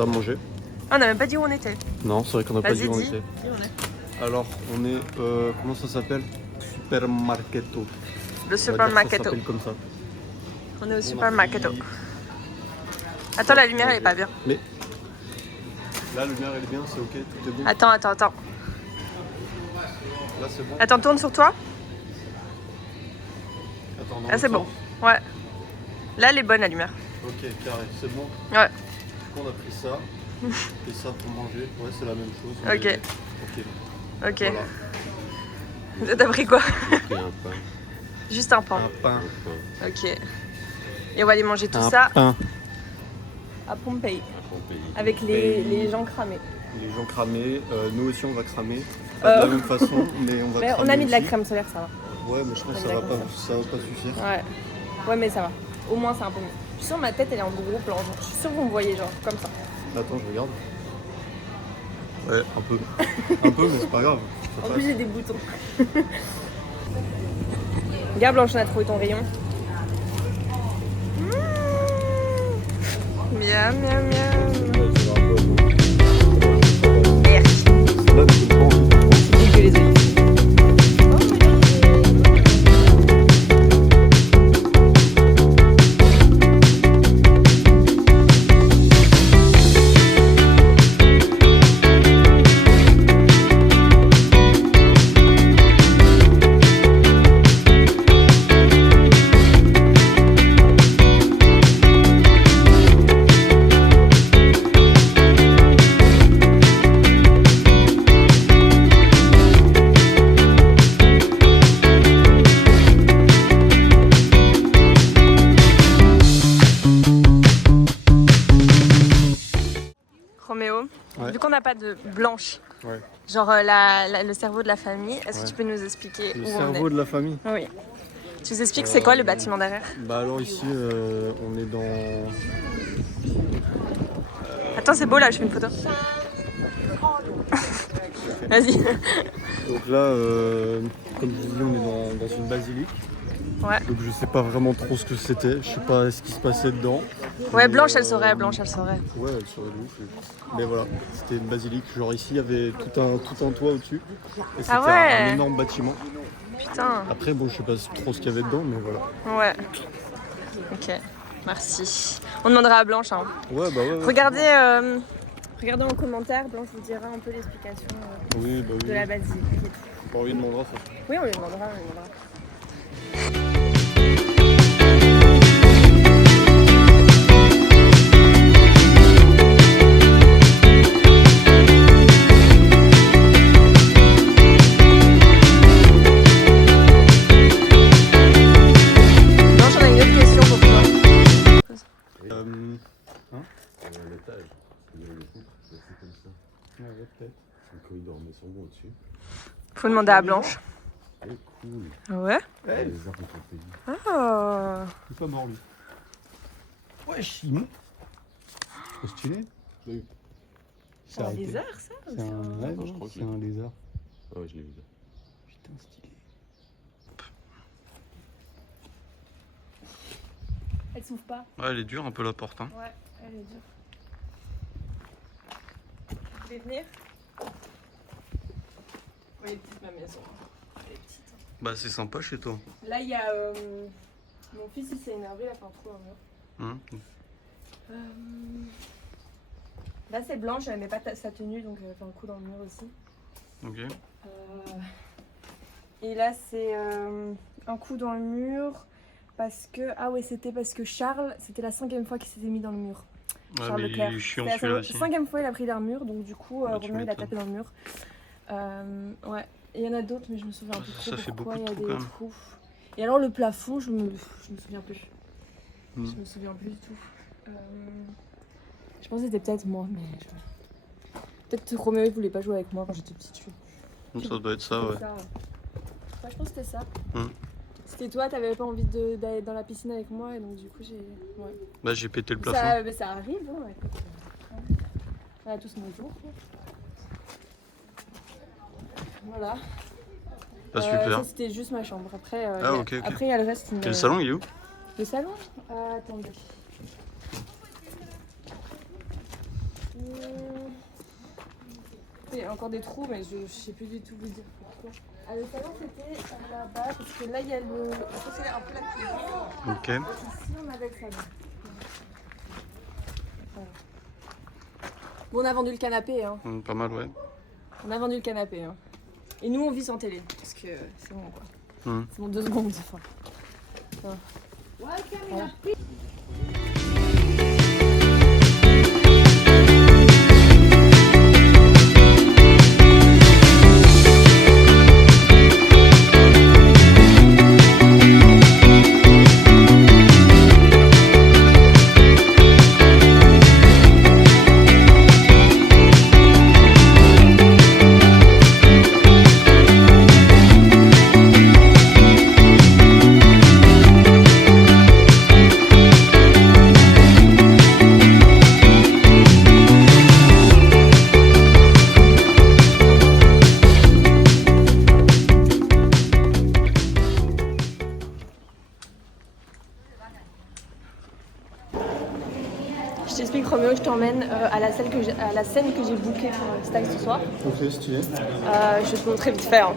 ça à manger. Ah, on n'a même pas dit où on était. Non, c'est vrai qu'on n'a pas dit où on Vas-y, était. dis où on est. Alors, on est, comment ça s'appelle? Supermarketo. Le Ça supermarketo. s'appelle comme ça. On est au supermarketo. Attends, la lumière elle est pas bien. Mais là, la lumière elle est bien, c'est ok, tout est bon. Attends. Là, c'est bon. Attends, tourne sur toi. Attends, Là, c'est bon. Ouais. Là, elle est bonne la lumière. Ok, carré, c'est bon. Ouais. Du coup, on a pris ça et ça pour manger. Ouais, c'est la même chose. Ok. Ok. Voilà. T'as pris quoi? J'ai pris un pain. Juste un pain. Un pain. Ok. Et on va aller manger tout Un ça pain. à Pompéi. Un bon pays. Avec les gens cramés. Les gens cramés, nous aussi on va cramer. Pas de la même façon, mais on va Mais cramer on a mis de la aussi. crème solaire, ça va. Ouais, mais je pense que ça va pas suffire. Ouais. Ouais, mais ça va. Au moins, c'est un peu mieux. Je suis sûre, ma tête, elle est en gros plan. Je suis sûre que vous me voyez, genre, comme ça. Attends, je regarde. Ouais, un peu. Un peu, mais c'est pas grave. Ça En passe. plus, j'ai des boutons. Regarde, Blanche, on a trouvé ton rayon. Miam, miam, miam. Merde. C'est dégueu, les olives. Roméo, Ouais. vu qu'on n'a pas de Blanche, Ouais. genre le cerveau de la famille, est-ce que Ouais. tu peux nous expliquer Le où on cerveau est? de la famille. Oui. Tu nous expliques c'est quoi le bâtiment derrière? Bah alors ici, on est dans... Attends, c'est beau là, je fais une photo. Vas-y. Donc là, comme je disais, on est dans une basilique. Ouais. Donc je sais pas vraiment trop ce que c'était. Je sais pas ce qui se passait dedans. Ouais, Mais, Blanche, elle saurait, Blanche, elle saurait. Ouais, elle saurait de ouf. Mais voilà, c'était une basilique. Genre ici, il y avait tout un toit au-dessus. Et c'était ouais. un énorme bâtiment. Putain. Après, bon, je sais pas trop ce qu'il y avait dedans, mais voilà. Ouais. Ok. Merci. On demandera à Blanche. Hein. Ouais, bah ouais. Regardez, regardez en commentaire, Blanche vous dira un peu l'explication Oui, bah oui. de la basilique. Bon, on lui demandera ça. Oui, on lui demandera, on lui demandera. Blanche, on a une autre question pour toi. L'étage. Il y avait le couple, c'est fait comme ça. Ouais, peut-être. Et quand il dormait son bon au-dessus. Faut demander à Blanche. Oh, cool. Ouais. Les arbres sont payés. Ah. Il est pas mort, lui. Ouais, Chimon. C'est stylé. Oui. C'est un lézard, ça? C'est un, ouais, Non, je crois que c'est un lézard. Ah ouais, je l'ai vu là. Putain, stylé. Elle s'ouvre pas. Ouais, elle est dure un peu la porte. Hein. Ouais, elle est dure. Vous voulez venir? Oui, elle est petite ma maison. Elle est petite. Bah, c'est sympa chez toi. Là, il y a mon fils, il s'est énervé, il a fait un trou dans le mur. Là, c'est Blanche, elle met pas sa tenue, donc elle fait un coup dans le mur aussi. Ok. Et là, c'est un coup dans le mur parce que... Ah ouais, c'était parce que Charles, c'était la 5e fois qu'il s'était mis dans le mur. Ouais, Charles mais Leclerc. il est chiant C'était celui-là la aussi. 5e fois, il a pris dans le mur, donc du coup, Bah, tu Romain, il a m'étonnes. tapé dans le mur. Ouais, et il y en a d'autres, mais je me souviens plus trop Ça fait pourquoi beaucoup il y de a trous, des quand même. trous. Et alors, le plafond, je me souviens plus. Mm. Je me souviens plus du tout. Je pense que c'était peut-être moi, mais... Peut-être que Roméo, il voulait pas jouer avec moi quand j'étais petite. Ça doit être ça, ouais. Ouais, je pense que c'était ça. Mm. C'était toi, t'avais pas envie d'aller dans la piscine avec moi, et donc du coup, j'ai... Ouais. Bah, j'ai pété le plafond. Ça, mais ça arrive, hein, ouais. On a tous nos jours. Quoi. Voilà. Bah, super. Ça, c'était juste ma chambre. Après, Ah, ok, ok. après il y a le reste. Et le salon, il est où? Le salon Attendez. Il y a encore des trous, mais je sais plus du tout vous dire pourquoi. Ah, le salon c'était là-bas, parce que là il y a le. Ça c'est un peu la cuisine. Ok. Ici on avait le salon. Voilà. Bon, on a vendu le canapé, hein. Pas mal, ouais. On a vendu le canapé, hein. Et nous on vit sans télé, parce que c'est bon quoi. C'est bon 2 secondes. Enfin. Voilà. Je t'explique Roméo, je t'emmène à la scène que j'ai bookée pour Stack ce soir. Ok, stylé. Je vais te montrer vite fait. Hein.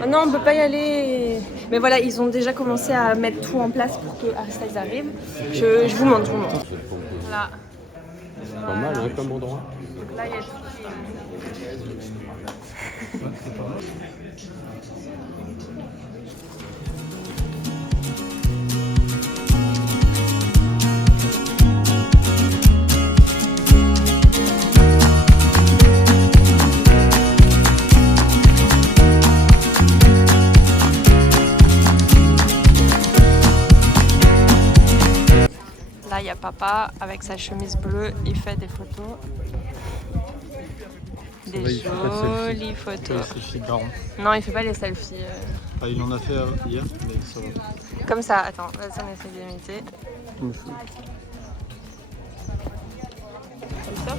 Oh non, on peut pas y aller. Mais voilà, ils ont déjà commencé à mettre tout en place pour que Stack arrive. Je vous montre, Là. C'est pas mal, hein, comme endroit. Donc là, il y a tout qui est... Là, il y a papa avec sa chemise bleue, il fait des photos. Des va, il fait pas de selfie. jolies photos. C'est daron. Non, il fait pas les selfies. Ah, il en a fait hier, mais ça va. Comme ça, attends, vas-y, on essaie d'imiter. Il me faut. Comme ça.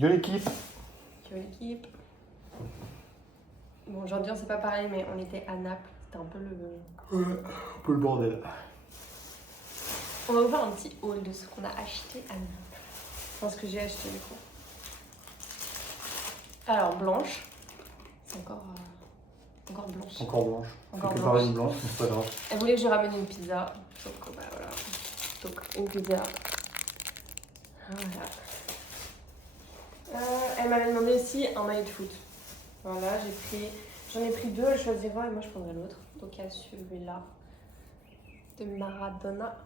Yo l'équipe. L'équipe. Bon, aujourd'hui on s'est pas parlé, mais on était à Naples. C'était un peu le... Un peu le bordel. On va vous faire un petit haul de ce qu'on a acheté à Naples. Enfin, ce que j'ai acheté du coup. Alors, blanche. C'est encore blanche. Encore blanche. Encore Quelque blanche. part une blanche, mais c'est pas grave. Elle voulait que je ramène une pizza. Donc, bah voilà. Donc, une pizza. Voilà. Elle m'avait demandé aussi un maillot de foot. Voilà, j'en ai pris deux, elle choisira et moi je prendrai l'autre. Donc il y a celui-là de Maradona.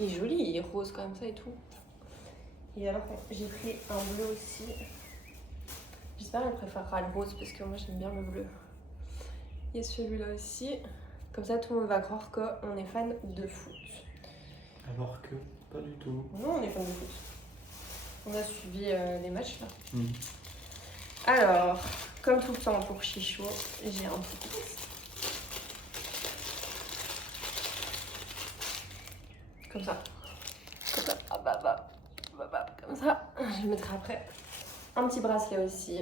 Il est joli, il est rose comme ça et tout. Et alors j'ai pris un bleu aussi. J'espère qu'elle préférera le rose parce que moi j'aime bien le bleu. Et celui-là aussi. Comme ça tout le monde va croire qu'on est fan de foot. Alors que pas du tout. Non, on est fan de foot. On a suivi les matchs là. Mm. Alors, comme tout le temps pour Chicho, j'ai un petit pièce. Comme ça. Comme ça. Ah bah, comme ça. Je mettrai après un petit bracelet aussi.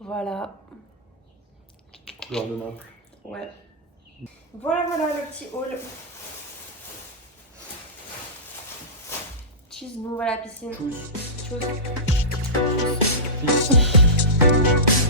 Voilà. Couleur de Naples. Ouais. Voilà le petit haul. Cheese, nous on va à la piscine. Tchuss. Tchuss. Peace.